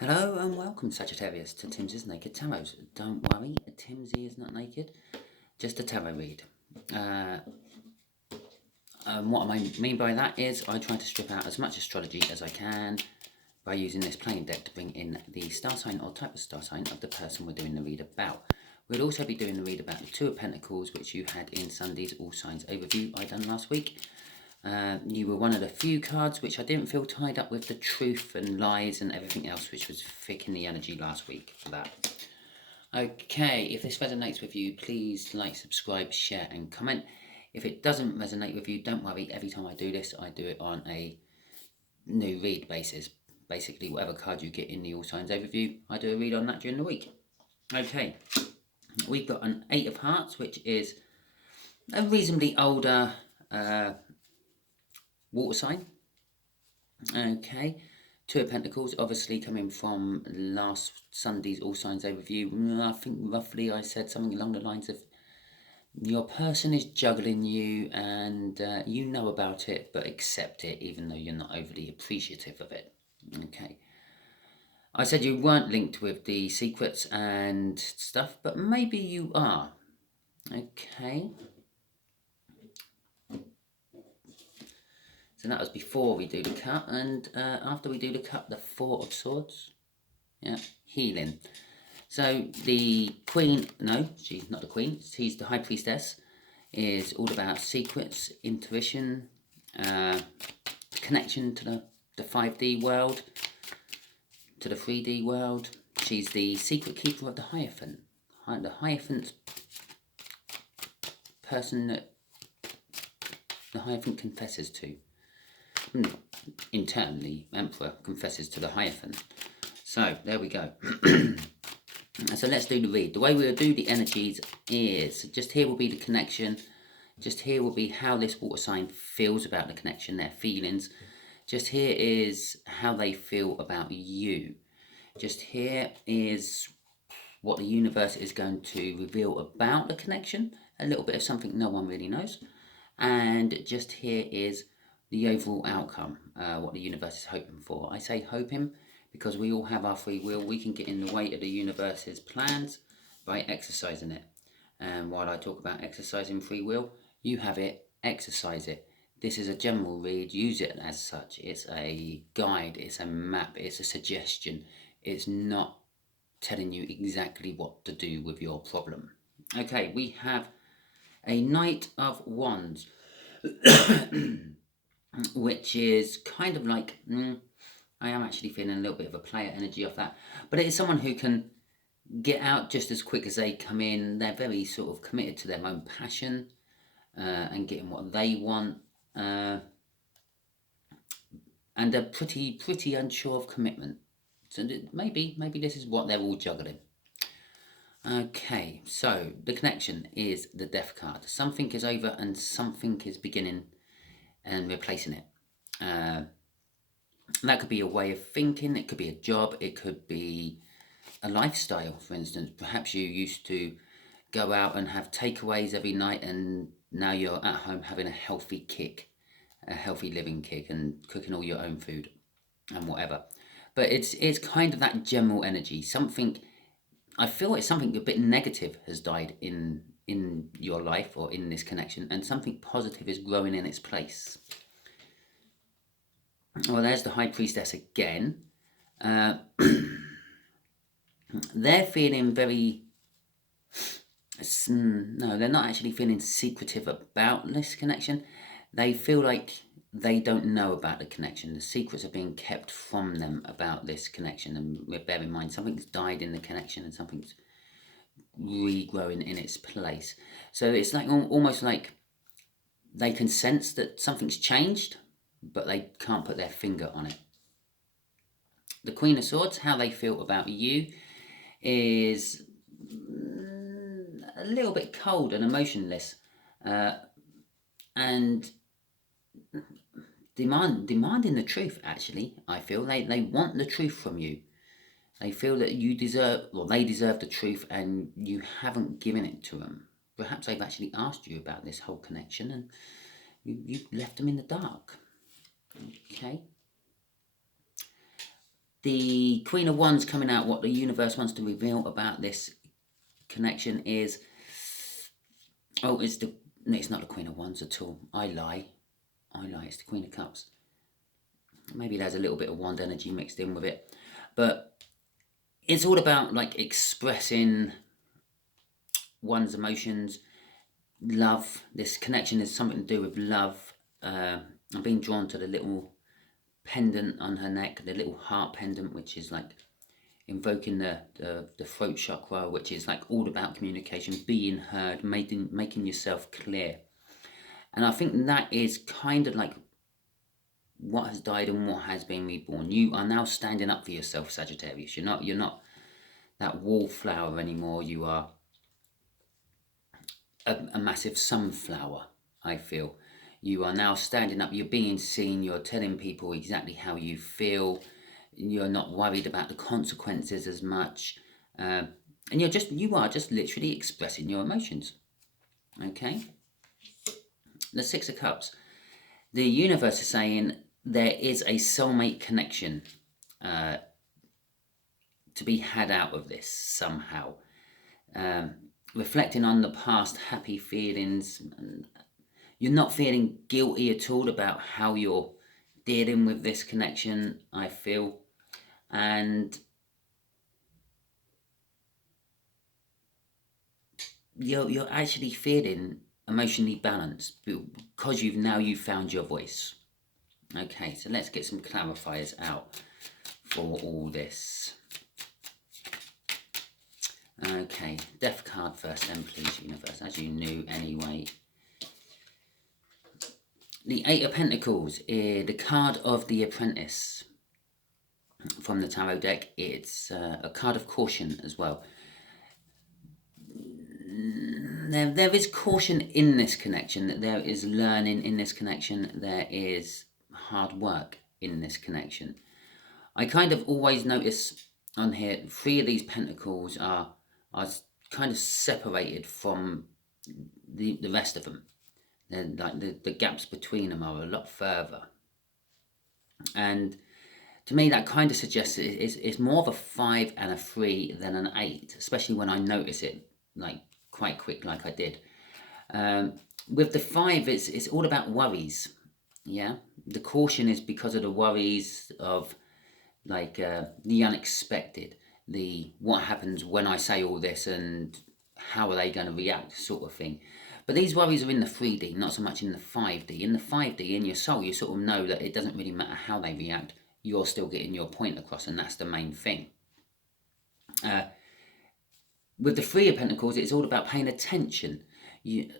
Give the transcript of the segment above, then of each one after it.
Hello and welcome, Sagittarius, to Timsy's Naked Tarot. Don't worry, Timsy is not naked, just a tarot read. What I mean by that is I try to strip out as much astrology as I can by using this playing deck to bring in the star sign or type of star sign of the person we're doing the read about. We'll also be doing the read about the Two of Pentacles, which you had in Sunday's All Signs overview I done last week. You were one of the few cards which I didn't feel tied up with the truth and lies and everything else, which was thick in the energy last week for that. Okay, if this resonates with you, please like, subscribe, share and comment. If it doesn't resonate with you, don't worry. Every time I do this, I do it on a new read basis. Basically, whatever card you get in the All Signs overview, I do a read on that during the week. Okay, we've got an Eight of Hearts, which is a reasonably older water sign. Okay, Two of Pentacles, obviously coming from last Sunday's All Signs overview. I think roughly I said something along the lines of your person is juggling you and you know about it, but accept it even though you're not overly appreciative of it. Okay, I said you weren't linked with the secrets and stuff, but maybe you are. Okay. So that was before we do the cut, and after we do the cut, the Four of Swords. Yeah, healing. So the Queen, no, she's not the Queen, she's the High Priestess, is all about secrets, intuition, connection to the 5D world, to the 3D world. She's the secret keeper of the Hierophant. The Hierophant's person that the Hierophant confesses to. Internally, Emperor confesses to the Hierophant. So there we go. So let's do the read. The way we'll do the energies is just here will be the connection. Just here will be how this water sign feels about the connection, their feelings. Just here is how they feel about you. Just here is what the universe is going to reveal about the connection. A little bit of something no one really knows. And just here is the overall outcome, what the universe is hoping for. I say hoping because we all have our free will. We can get in the way of the universe's plans by exercising it. And while I talk about exercising free will, you have it, exercise it. This is a general read, use it as such. It's a guide, it's a map, it's a suggestion. It's not telling you exactly what to do with your problem. Okay, we have a Knight of Wands. Which is kind of like, I am actually feeling a little bit of a player energy off that. But it is someone who can get out just as quick as they come in. They're very sort of committed to their own passion and getting what they want. And they're pretty unsure of commitment. So maybe this is what they're all juggling. Okay, so the connection is the Death card. Something is over and something is beginning and replacing it. That could be a way of thinking, it could be a job, it could be a lifestyle, for instance. Perhaps you used to go out and have takeaways every night and now you're at home having a healthy kick, a healthy living kick and cooking all your own food and whatever. But it's kind of that general energy. Something, I feel it's something a bit negative has died in your life or in this connection, and something positive is growing in its place. Well, there's the High Priestess again. They're feeling very... No, they're not actually feeling secretive about this connection. They feel like they don't know about the connection. The secrets are being kept from them about this connection. And bear in mind, something's died in the connection and something's regrowing in its place. So it's like almost like they can sense that something's changed, but they can't put their finger on it. The Queen of Swords, how they feel about you is a little bit cold and emotionless, and demanding the truth. Actually, I feel they want the truth from you. They feel that you deserve, or they deserve the truth, and you haven't given it to them. Perhaps they've actually asked you about this whole connection, and you left them in the dark. Okay. The Queen of Wands coming out, what the universe wants to reveal about this connection is... Oh, no, it's not the Queen of Wands at all. I lie, it's the Queen of Cups. Maybe there's a little bit of wand energy mixed in with it. But it's all about like expressing one's emotions, love. This connection is something to do with love. I'm being drawn to the little pendant on her neck, the little heart pendant, which is like invoking the throat chakra, which is like all about communication, being heard, making yourself clear. And I think that is kind of like what has died and what has been reborn. You are now standing up for yourself, Sagittarius. You're not that wallflower anymore. You are a massive sunflower, I feel. You are now standing up, you're being seen, you're telling people exactly how you feel. You're not worried about the consequences as much. And you are just literally expressing your emotions. Okay? The Six of Cups. The universe is saying there is a soulmate connection to be had out of this somehow. Reflecting on the past happy feelings. You're not feeling guilty at all about how you're dealing with this connection, I feel. And you're actually feeling emotionally balanced because you've found your voice. Okay, so let's get some clarifiers out for all this. Okay, Death card first then, please, universe, as you knew anyway. The Eight of Pentacles, the card of the Apprentice from the tarot deck. It's a card of caution as well. There is caution in this connection. There is learning in this connection. There is hard work in this connection. I kind of always notice on here, 3 of these pentacles are kind of separated from the rest of them. Then like the gaps between them are a lot further. And to me, that kind of suggests it's more of a 5 and a 3 than an 8, especially when I notice it like quite quick, like I did. With the 5, it's all about worries. Yeah, the caution is because of the worries of like the unexpected, the what happens when I say all this and how are they going to react, sort of thing. But these worries are in the 3D, not so much in the 5D. In the 5D, in your soul, you sort of know that it doesn't really matter how they react. You're still getting your point across, and that's the main thing. With the 3 of Pentacles, it's all about paying attention to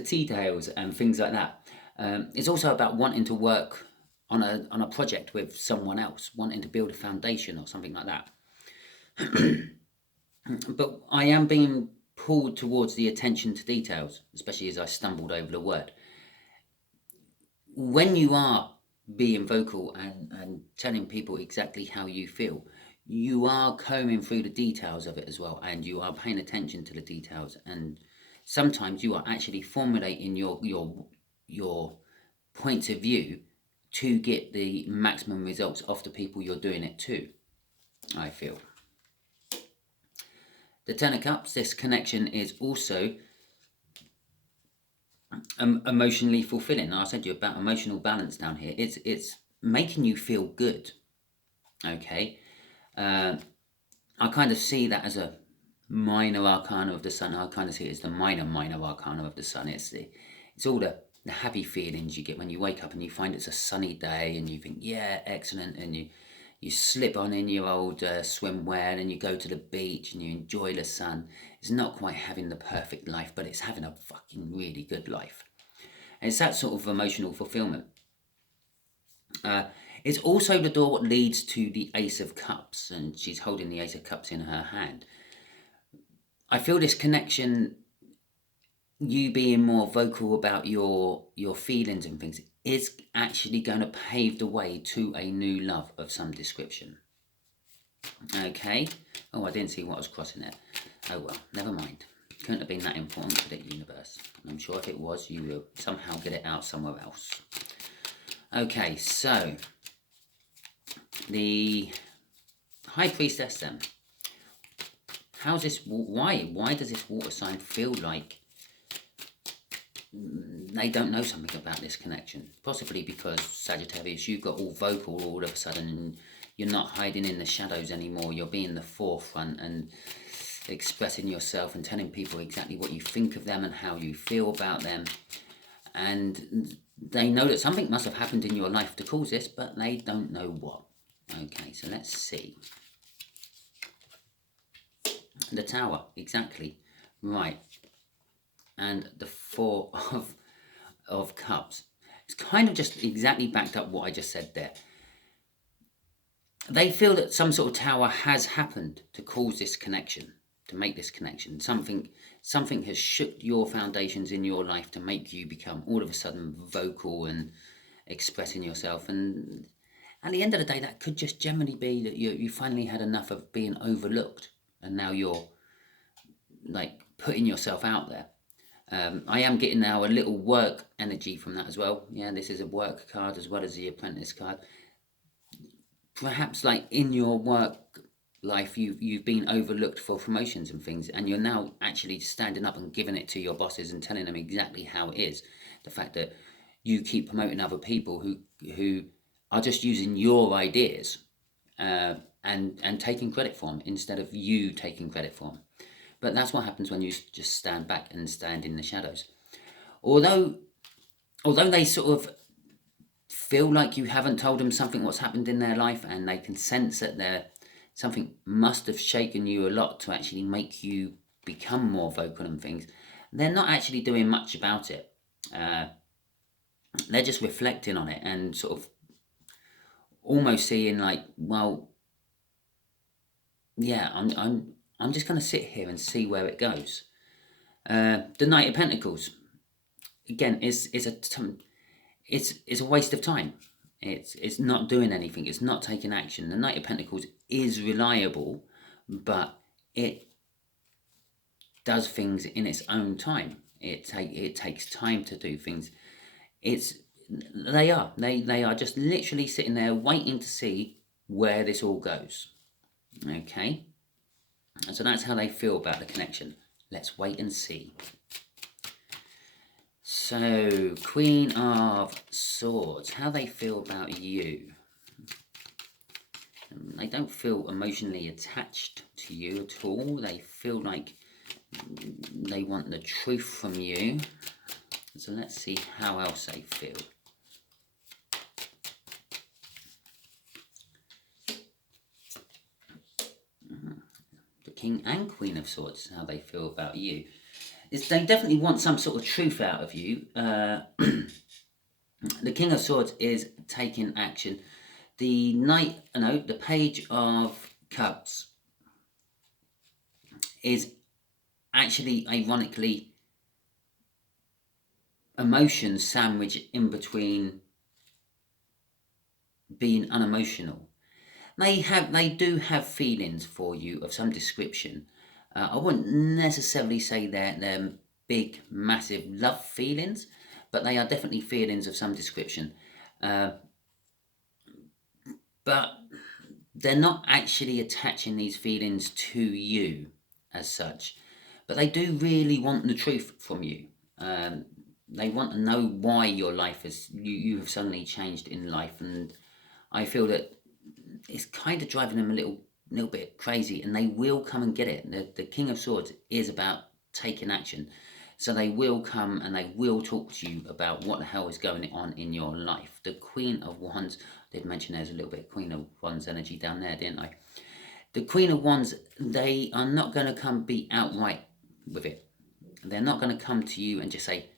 details and things like that. It's also about wanting to work on a project with someone else, wanting to build a foundation or something like that. But I am being pulled towards the attention to details, especially as I stumbled over the word. When you are being vocal and telling people exactly how you feel, you are combing through the details of it as well, and you are paying attention to the details, and sometimes you are actually formulating your points of view to get the maximum results off the people you're doing it to, I feel. The 10 of Cups, this connection is also emotionally fulfilling. I said to you about emotional balance down here. It's making you feel good. Okay. I kind of see that as a minor arcana of the sun. I kind of see it as the minor arcana of the sun. It's all the happy feelings you get when you wake up and you find it's a sunny day and you think, yeah, excellent, and you slip on in your old swimwear and you go to the beach and you enjoy the sun. It's not quite having the perfect life, but it's having a fucking really good life. And it's that sort of emotional fulfillment. It's also the door what leads to the Ace of Cups, and she's holding the Ace of Cups in her hand. I feel this connection, you being more vocal about your feelings and things, is actually going to pave the way to a new love of some description. Okay. Oh, I didn't see what was crossing it. Oh well, never mind. Couldn't have been that important to the universe. And I'm sure if it was, you will somehow get it out somewhere else. Okay, so The High Priestess then. How's this? Why does this water sign feel like they don't know something about this connection? Possibly because, Sagittarius, you got all vocal all of a sudden, and you're not hiding in the shadows anymore. You're being the forefront and expressing yourself and telling people exactly what you think of them and how you feel about them. And they know that something must have happened in your life to cause this, but they don't know what. Okay, so let's see. The Tower, exactly. Right. And the Four of Cups. It's kind of just exactly backed up what I just said there. They feel that some sort of tower has happened to cause this connection, to make this connection. Something has shook your foundations in your life to make you become all of a sudden vocal and expressing yourself. And at the end of the day, that could just generally be that you finally had enough of being overlooked, and now you're like putting yourself out there. I am getting now a little work energy from that as well. Yeah, this is a work card as well as the Apprentice card. Perhaps like in your work life, you've been overlooked for promotions and things, and you're now actually standing up and giving it to your bosses and telling them exactly how it is. The fact that you keep promoting other people who are just using your ideas and taking credit for them instead of you taking credit for them. But that's what happens when you just stand back and stand in the shadows. Although they sort of feel like you haven't told them something what's happened in their life, and they can sense that something must have shaken you a lot to actually make you become more vocal and things, they're not actually doing much about it. They're just reflecting on it and sort of almost seeing like, well, yeah, I'm just going to sit here and see where it goes. The Knight of Pentacles, again, is a waste of time. It's not doing anything. It's not taking action. The Knight of Pentacles is reliable, but it does things in its own time. It takes time to do things. They are just literally sitting there waiting to see where this all goes. Okay. And so that's how they feel about the connection. Let's wait and see. So, Queen of Swords, how they feel about you. They don't feel emotionally attached to you at all. They feel like they want the truth from you. So let's see how else they feel. The King and Queen of Swords, how they feel about you. They definitely want some sort of truth out of you. The King of Swords is taking action. The Page of Cups is actually, ironically, emotions sandwiched in between being unemotional. They do have feelings for you of some description. I wouldn't necessarily say they're big, massive love feelings, but they are definitely feelings of some description. But they're not actually attaching these feelings to you as such. But they do really want the truth from you. They want to know why your life you have suddenly changed in life, and I feel that it's kind of driving them a little bit crazy, and they will come and get it. The King of Swords is about taking action, so they will come and they will talk to you about what the hell is going on in your life. The Queen of Wands, I did mention there's a little bit of Queen of Wands energy down there, didn't I? The Queen of Wands, they are not going to come be outright with it. They're not going to come to you and just say,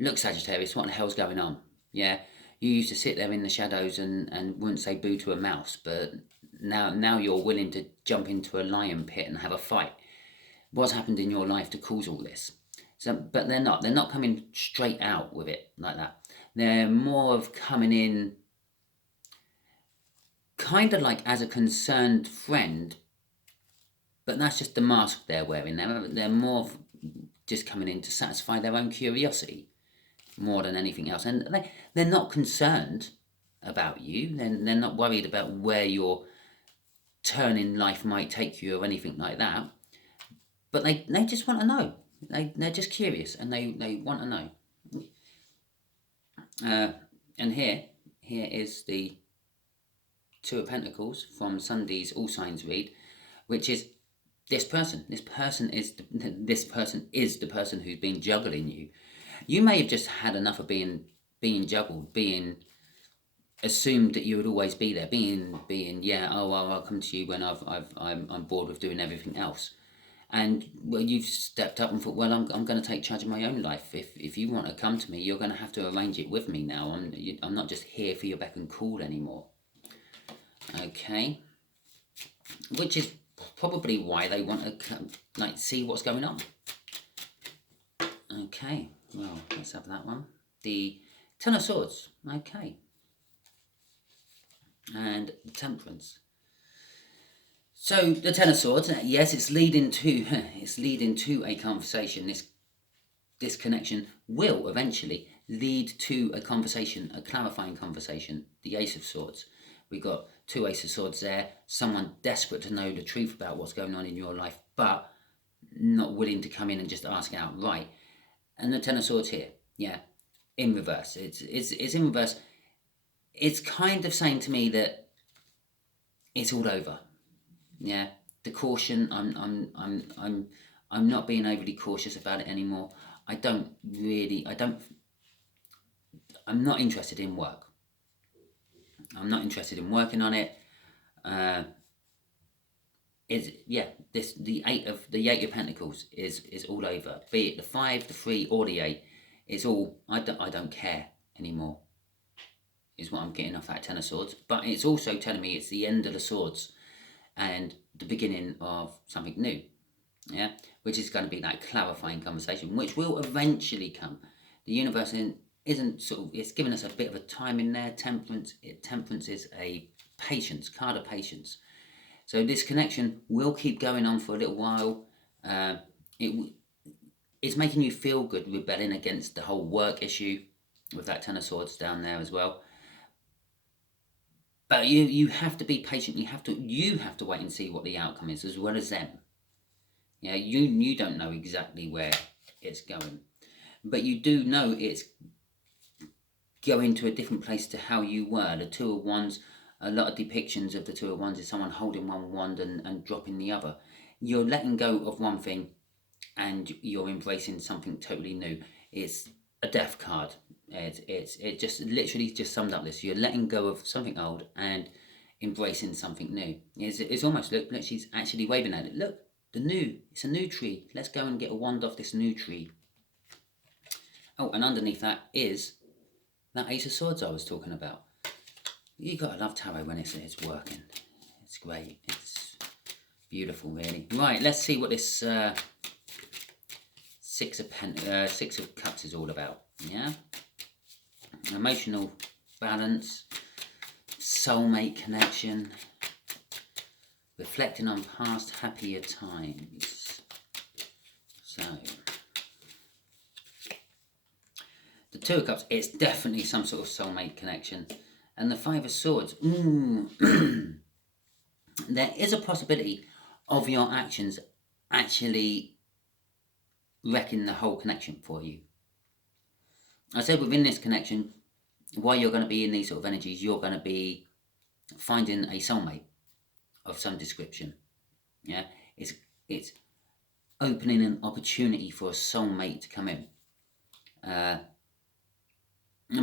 look, Sagittarius, what the hell's going on? Yeah, you used to sit there in the shadows and wouldn't say boo to a mouse, but now you're willing to jump into a lion pit and have a fight. What's happened in your life to cause all this? So, but they're not coming straight out with it like that. They're more of coming in kind of like as a concerned friend, but that's just the mask they're wearing. They're more just coming in to satisfy their own curiosity more than anything else. And they're not concerned. about you. They're not worried about where your turn in life might take you or anything like that. But they just want to know. They're just curious and they want to know. And here is the Two of Pentacles from Sunday's All Signs read, which is this person. This person is the person who's been juggling you. You may have just had enough of being juggled, being assumed that you would always be there, being yeah, oh well, I'll come to you when I'm bored with doing everything else. And well, you've stepped up and thought, well, I'm going to take charge of my own life. If you want to come to me, you're going to have to arrange it with me now. I'm not just here for your beck and call anymore. Okay, which is probably why they want to like see what's going on. Okay, well, let's have that one. The Ten of Swords. Okay, and the Temperance. So the Ten of Swords, yes, it's leading to a conversation. This connection will eventually lead to a conversation, a clarifying conversation. The Ace of Swords. We got two Ace of Swords there. Someone desperate to know the truth about what's going on in your life, but not willing to come in and just ask outright. And the Ten of Swords here, yeah, in reverse. It's in reverse. It's kind of saying to me that it's all over. Yeah, the caution. I'm not being overly cautious about it anymore. I'm not interested in work. I'm not interested in working on it. The Eight of Pentacles is all over. Be it the 5, the 3, or the 8. It's all I don't care anymore. Is what I'm getting off that Ten of Swords. But it's also telling me it's the end of the swords and the beginning of something new. Yeah, which is going to be that clarifying conversation, which will eventually come. The universe isn't sort of, it's given us a bit of a time in there. Temperance is a patience card of patience. So this connection will keep going on for a little while. It's making you feel good, rebelling against the whole work issue with that Ten of Swords down there as well. But you have to be patient. You have to wait and see what the outcome is, as well as them. Yeah, you don't know exactly where it's going, but you do know it's going to a different place to how you were. The Two of Wands, a lot of depictions of the Two of Wands is someone holding one wand and dropping the other. You're letting go of one thing and you're embracing something totally new. It's a death card. It just literally just summed up this. You're letting go of something old and embracing something new. It's almost, look, she's actually waving at it. Look, it's a new tree. Let's go and get a wand off this new tree. Oh, and underneath that is that Ace of Swords I was talking about. You gotta love tarot when it's working. It's great. It's beautiful, really. Right, let's see what this Six of Cups is all about. Yeah, emotional balance, soulmate connection, reflecting on past happier times. So the Two of Cups, it's definitely some sort of soulmate connection. And the Five of Swords, there is a possibility of your actions actually wrecking the whole connection for you. I said within this connection, while you're going to be in these sort of energies, you're going to be finding a soulmate of some description. Yeah, it's opening an opportunity for a soulmate to come in.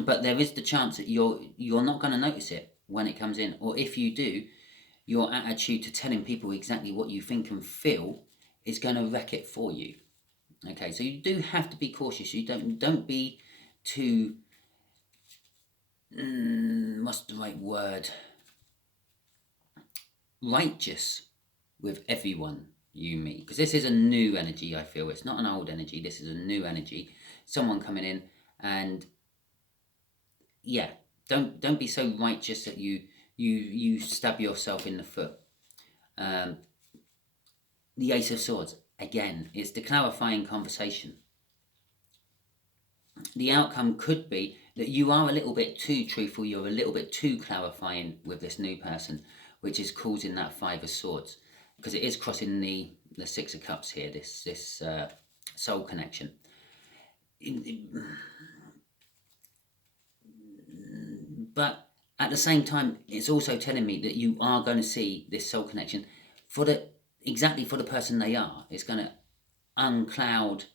But there is the chance that you're not going to notice it when it comes in, or if you do, your attitude to telling people exactly what you think and feel is going to wreck it for you. Okay, so you do have to be cautious. You don't be too what's the right word? Righteous with everyone you meet, because this is a new energy. I feel it's not an old energy. This is a new energy. Someone coming in, and yeah, don't be so righteous that you stab yourself in the foot. The Ace of Swords again is the clarifying conversation. The outcome could be that you are a little bit too truthful, you're a little bit too clarifying with this new person, which is causing that Five of Swords, because it is crossing the Six of Cups here, this soul connection. But at the same time, it's also telling me that you are going to see this soul connection for exactly for the person they are. It's going to uncloud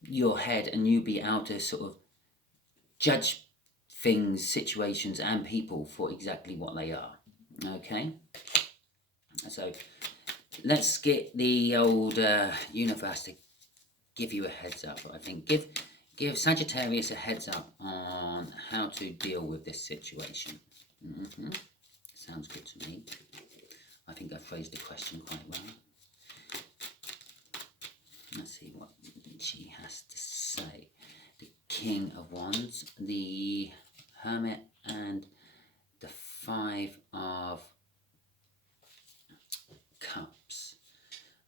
your head, and you be able to sort of judge things, situations, and people for exactly what they are. Okay, so let's get the old universe to give you a heads up. I think give Sagittarius a heads up on how to deal with this situation. Sounds good to me. I think I phrased the question quite well. Let's see what she has to say. The King of Wands, the Hermit, and the Five of Cups.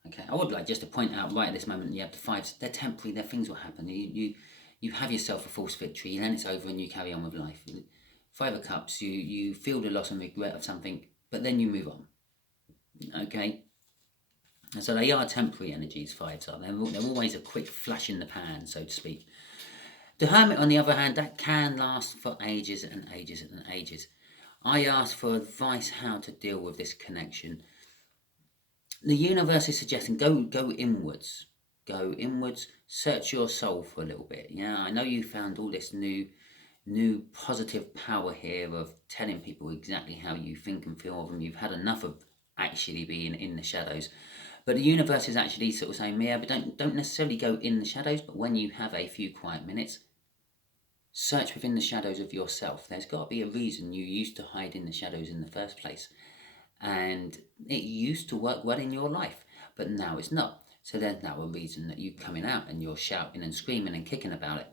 Okay, I would like just to point out right at this moment, you have the fives. They're temporary. They're things will happen. You have yourself a false victory, and then it's over, and you carry on with life. Five of Cups, you feel the loss and regret of something, but then you move on. Okay. And so they are temporary energies, fives are. They're always a quick flash in the pan, so to speak. The Hermit, on the other hand, that can last for ages and ages and ages. I asked for advice how to deal with this connection. The universe is suggesting go inwards. Go inwards, search your soul for a little bit. Yeah, I know you found all this new positive power here of telling people exactly how you think and feel of them. You've had enough of actually being in the shadows. But the universe is actually sort of saying, yeah, but don't necessarily go in the shadows, but when you have a few quiet minutes, search within the shadows of yourself. There's got to be a reason you used to hide in the shadows in the first place. And it used to work well in your life, but now it's not. So there's now a reason that you're coming out and you're shouting and screaming and kicking about it.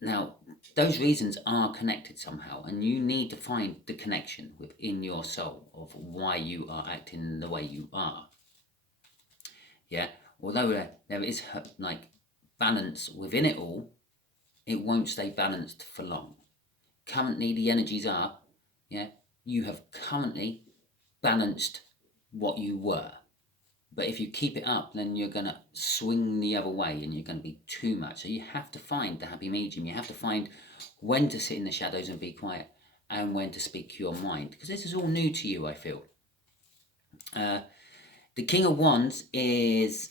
Now, those reasons are connected somehow, and you need to find the connection within your soul of why you are acting the way you are. Yeah, although there is like balance within it all, it won't stay balanced for long. Currently, the energies are, yeah, you have currently balanced what you were. But if you keep it up, then you're going to swing the other way and you're going to be too much. So you have to find the happy medium. You have to find when to sit in the shadows and be quiet and when to speak your mind. Because this is all new to you, I feel. The King of Wands is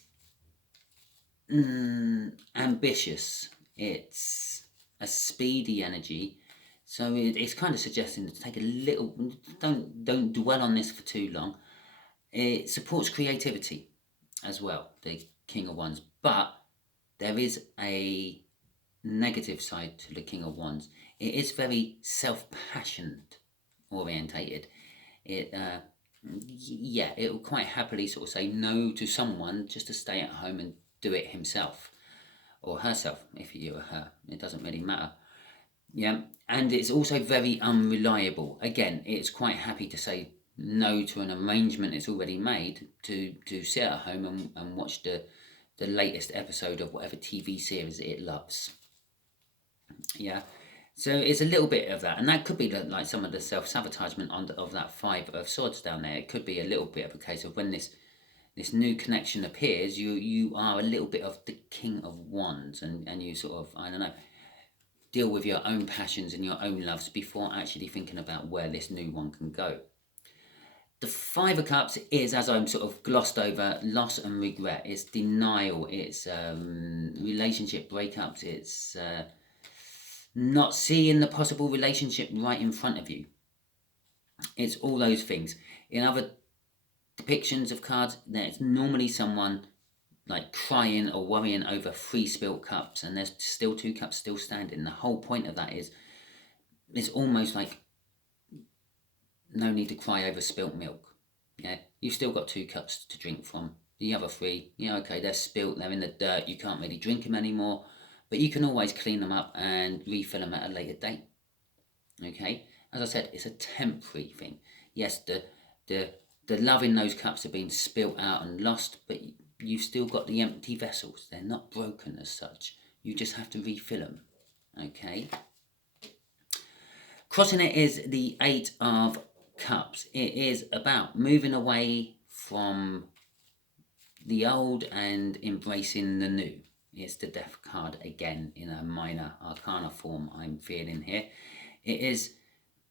ambitious. It's a speedy energy. So it's kind of suggesting to take a little, don't dwell on this for too long. It supports creativity as well, the King of Wands. But there is a negative side to the King of Wands. It is very self-passionate orientated. It will quite happily sort of say no to someone just to stay at home and do it himself or herself. If you or her, it doesn't really matter. Yeah, and it's also very unreliable. Again, it's quite happy to say no to an arrangement it's already made to sit at home and watch the latest episode of whatever TV series it loves. Yeah, so it's a little bit of that, and that could be like some of the self-sabotagement of that Five of Swords down there. It could be a little bit of a case of when this new connection appears, you are a little bit of the King of Wands, and you sort of, I don't know, deal with your own passions and your own loves before actually thinking about where this new one can go. The Five of Cups is, as I'm sort of glossed over, loss and regret. It's denial. It's relationship breakups. It's not seeing the possible relationship right in front of you. It's all those things. In other depictions of cards, there's normally someone like crying or worrying over 3 spilt cups, and there's still 2 cups still standing. The whole point of that is it's almost like no need to cry over spilt milk. Yeah, you've still got 2 cups to drink from. The other 3, yeah, okay, they're spilt, they're in the dirt, you can't really drink them anymore, but you can always clean them up and refill them at a later date. Okay, as I said, it's a temporary thing. Yes, the love in those cups have been spilt out and lost, but you've still got the empty vessels. They're not broken as such. You just have to refill them. Okay. Crossing it is the Eight of Cups. It is about moving away from the old and embracing the new. It's the Death card again in a minor arcana form I'm feeling here. It is,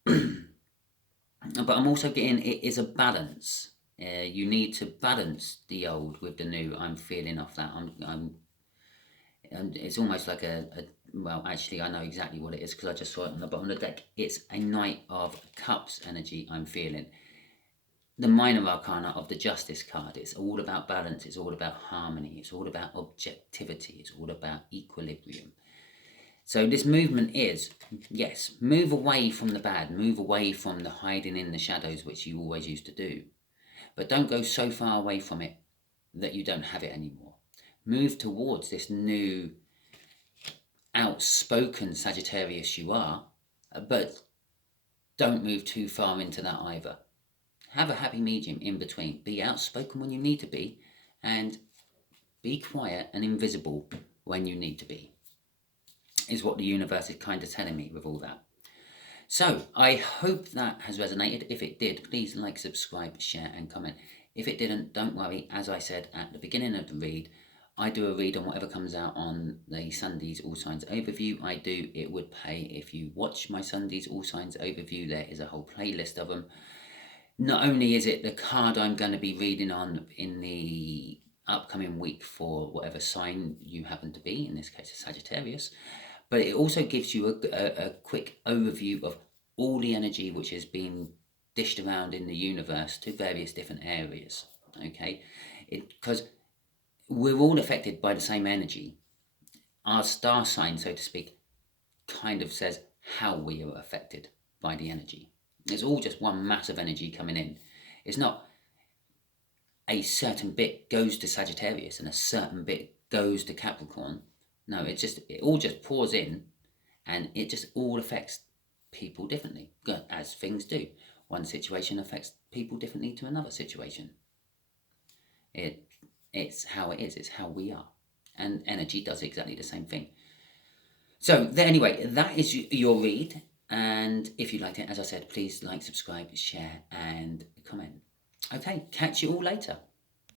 but I'm also getting it is a balance. You need to balance the old with the new. I'm feeling off that. It's almost like well, actually, I know exactly what it is because I just saw it on the bottom of the deck. It's a Knight of Cups energy I'm feeling. The minor arcana of the Justice card. It's all about balance. It's all about harmony. It's all about objectivity. It's all about equilibrium. So this movement is, yes, move away from the bad. Move away from the hiding in the shadows, which you always used to do. But don't go so far away from it that you don't have it anymore. Move towards this new outspoken Sagittarius you are, but don't move too far into that either. Have a happy medium in between. Be outspoken when you need to be, and be quiet and invisible when you need to be, is what the universe is kind of telling me with all that. So, I hope that has resonated. If it did, please like, subscribe, share and comment. If it didn't, don't worry. As I said at the beginning of the read, I do a read on whatever comes out on the Sunday's All Signs Overview. I do. It would pay if you watch my Sunday's All Signs Overview. There is a whole playlist of them. Not only is it the card I'm going to be reading on in the upcoming week for whatever sign you happen to be, in this case a Sagittarius, but it also gives you a quick overview of all the energy which has been dished around in the universe to various different areas, okay? Because we're all affected by the same energy. Our star sign, so to speak, kind of says how we are affected by the energy. It's all just one mass of energy coming in. It's not a certain bit goes to Sagittarius and a certain bit goes to Capricorn. No, it all just pours in, and it just all affects people differently, as things do. One situation affects people differently to another situation. It's how it is. It's how we are. And energy does exactly the same thing. So, anyway, that is your read. And if you liked it, as I said, please like, subscribe, share, and comment. Okay, catch you all later.